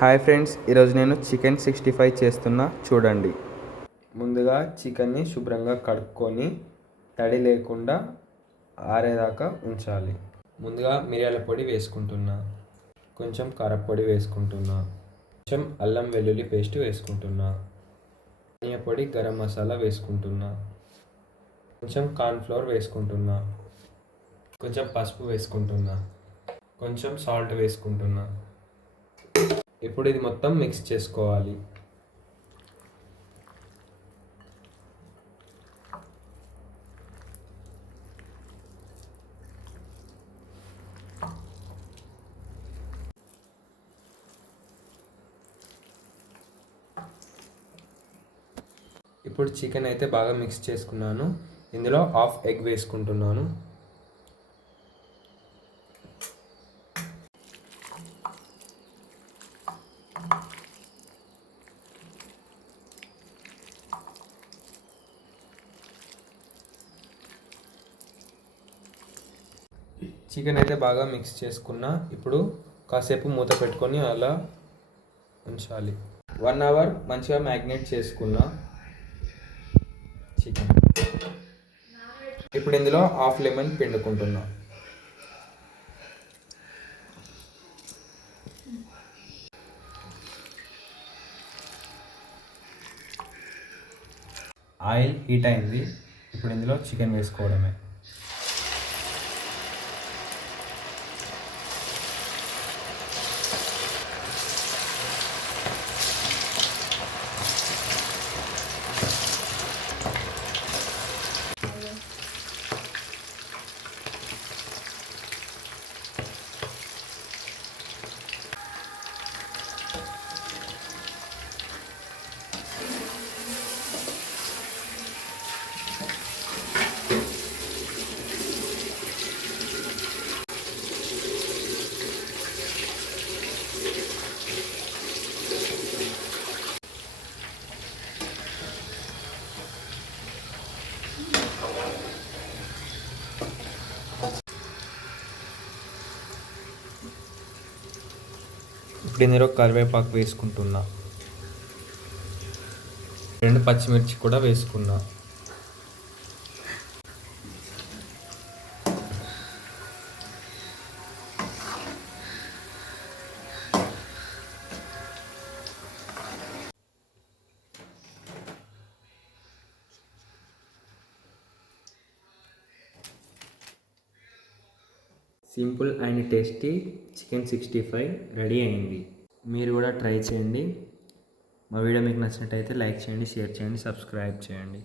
Hi friends ఈరోజు నేను chicken sixty five చేస్తున్నా. చూడండి. ముందుగా చికెన్ని శుభ్రంగా కడుక్కొని తడి లేకుండా ఆరేదాకా ఉంచాలి. ముందుగా మిరియాల పొడి వేసుకుంటున్నా. కొంచెం కారపొడి వేసుకుంటున్నా. కొంచెం అల్లం వెల్లుల్లి పేస్ట్ వేసుకుంటున్నా. ధనియా పొడి గరం మసాలా వేసుకుంటున్నా. కొంచెం కార్న్ఫ్లవర్ వేసుకుంటున్నా. కొంచెం పసుపు వేసుకుంటున్నా. కొంచెం సాల్ట్ వేసుకుంటున్నా. ఇప్పుడు ఇది మొత్తం మిక్స్ చేసుకోవాలి. ఇప్పుడు చికెన్ అయితే బాగా మిక్స్ చేసుకున్నాను. ఇందులో హాఫ్ ఎగ్ వేసుకుంటున్నాను. చికెన్ అయితే బాగా మిక్స్ చేసుకున్న. ఇప్పుడు కాసేపు మూత పెట్టుకొని అలా ఉంచాలి. వన్ అవర్ మంచిగా మ్యాగ్నేట్ చేసుకున్న. చికెన్ ఇప్పుడు ఇందులో హాఫ్ లెమన్ పిండుకుంటున్నా. ఆయిల్ హీట్ అయింది. ఇప్పుడు ఇందులో చికెన్ వేసుకోవడమే. ఇప్పుడు ఇందులో కరివేపాకు వేసుకుంటున్నా. రెండు పచ్చిమిర్చి కూడా వేసుకున్నా. Simple and tasty chicken sixty five ready అయింది. మీరు కూడా ట్రై చేయండి. మా వీడియో మీకు నచ్చినట్టయితే లైక్ చేయండి షేర్ చేయండి సబ్స్క్రైబ్ చేయండి.